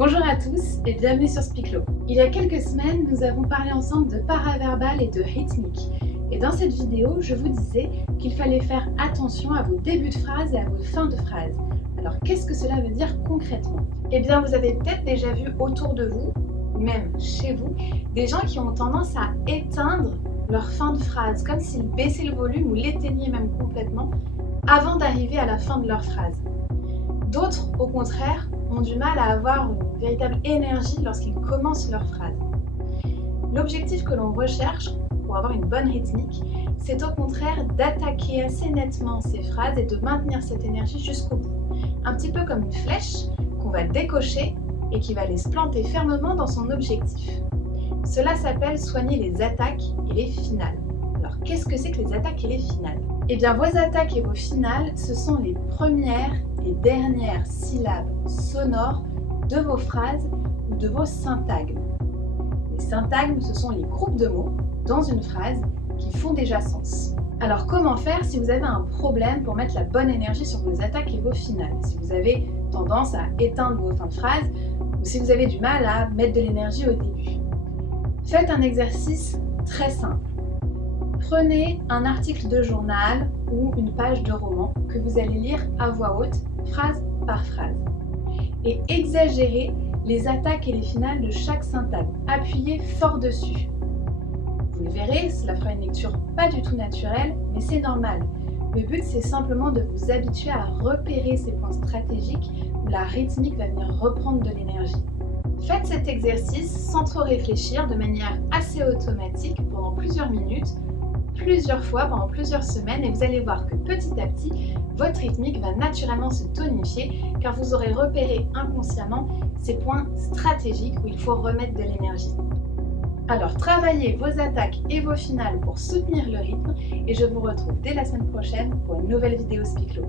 Bonjour à tous et bienvenue sur Spiclo. Il y a quelques semaines, nous avons parlé ensemble de paraverbal et de rythmique. Et dans cette vidéo, je vous disais qu'il fallait faire attention à vos débuts de phrase et à vos fins de phrase. Alors qu'est-ce que cela veut dire concrètement? Eh bien, vous avez peut-être déjà vu autour de vous, même chez vous, des gens qui ont tendance à éteindre leur fin de phrase, comme s'ils baissaient le volume ou l'éteignaient même complètement avant d'arriver à la fin de leur phrase. D'autres, au contraire, ont du mal à avoir une véritable énergie lorsqu'ils commencent leur phrase. L'objectif que l'on recherche pour avoir une bonne rythmique, c'est au contraire d'attaquer assez nettement ces phrases et de maintenir cette énergie jusqu'au bout. Un petit peu comme une flèche qu'on va décocher et qui va aller se planter fermement dans son objectif. Cela s'appelle soigner les attaques et les finales. Alors qu'est-ce que c'est que les attaques et les finales? Eh bien, vos attaques et vos finales, ce sont les premières et dernières syllabes sonores de vos phrases ou de vos syntagmes. Les syntagmes, ce sont les groupes de mots dans une phrase qui font déjà sens. Alors comment faire si vous avez un problème pour mettre la bonne énergie sur vos attaques et vos finales? Si vous avez tendance à éteindre vos fins de phrase ou si vous avez du mal à mettre de l'énergie au début. Faites un exercice très simple. Prenez un article de journal ou une page de roman que vous allez lire à voix haute, phrase par phrase. Et exagérez les attaques et les finales de chaque syntagme. Appuyez fort dessus. Vous le verrez, cela fera une lecture pas du tout naturelle, mais c'est normal. Le but, c'est simplement de vous habituer à repérer ces points stratégiques où la rythmique va venir reprendre de l'énergie. Faites cet exercice sans trop réfléchir, de manière assez automatique pendant plusieurs minutes, plusieurs fois pendant plusieurs semaines, et vous allez voir que petit à petit, votre rythmique va naturellement se tonifier car vous aurez repéré inconsciemment ces points stratégiques où il faut remettre de l'énergie. Alors travaillez vos attaques et vos finales pour soutenir le rythme et je vous retrouve dès la semaine prochaine pour une nouvelle vidéo Spiclo.